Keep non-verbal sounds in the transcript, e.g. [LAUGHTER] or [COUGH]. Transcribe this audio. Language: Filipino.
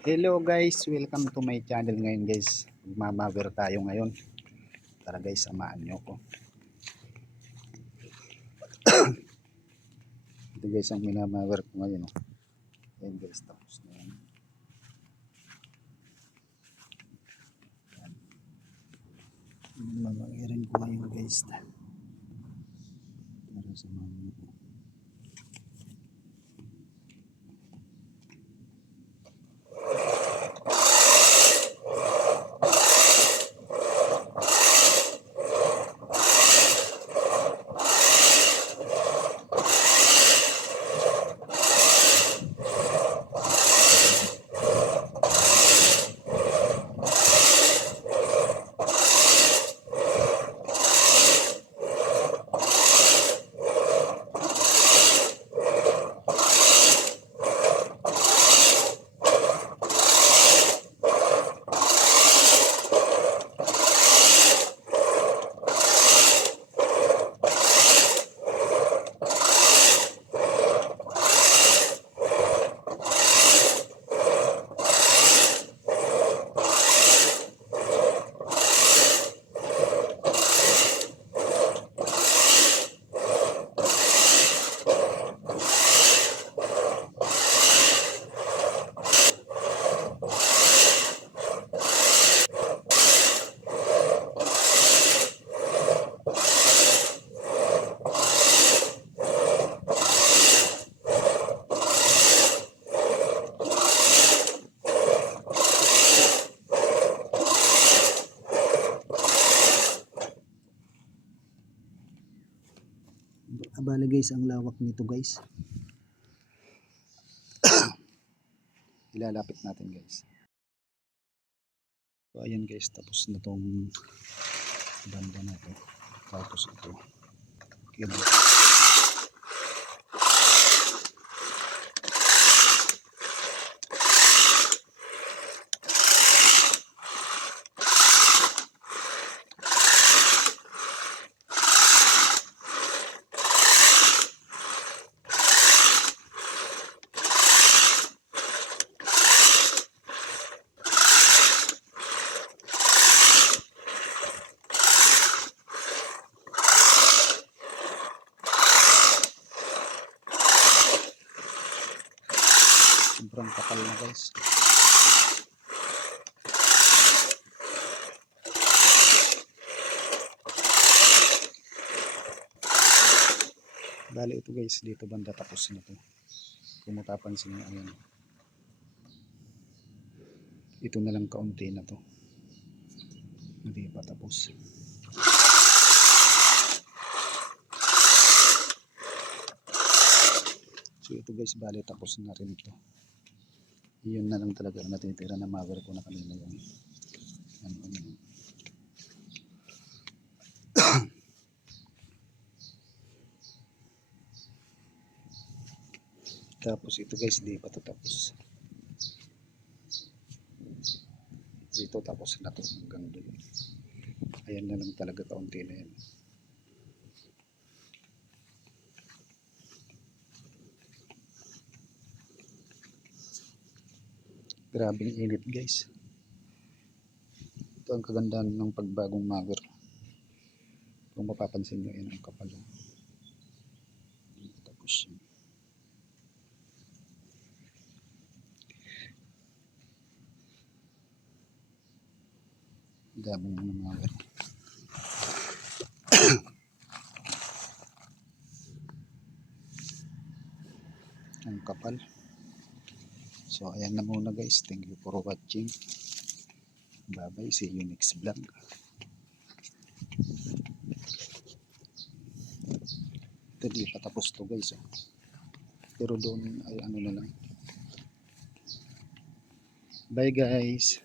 Hello guys, welcome to my channel ngayon guys. Magmamaver tayo ngayon. Tara guys, samahan nyo ko. [COUGHS] Ito guys ang minamaver ko ngayon. Oh. Ayan guys, tapos na yan. Ayan. Mamaverin ko ngayon guys. Tara samahan nyo ko. Abala guys, ang lawak nito guys. [COUGHS] Ilalapit natin guys. So ayan guys, tapos na tong banda na to. Tapos ito. Cable. Sobrang kapal na guys. Bali ito guys, dito banda tapos na to. Kung matapansin nyo, ayan. Ito na lang kaunti na to. Hindi pa tapos. So ito guys, bali tapos na rin ito. Yun na lang talaga natitira na maver ko na kanina yung ano, ano. [COUGHS] Tapos ito guys, di pa to tapos. Ito tapos na to hanggang doon. Ayan na lang talaga kaunti na yan. Grabing init guys. Ito ang kagandahan ng pagbagong maver. Kung mapapansin nyo, yan ang kapal. Tapos yun. Daming mga maver. [COUGHS] ang kapal. So, ayan na muna guys. Thank you for watching. Bye-bye. See you next vlog. Ito di pa tapos to guys. Oh. Pero doon ay ano na lang. Bye guys.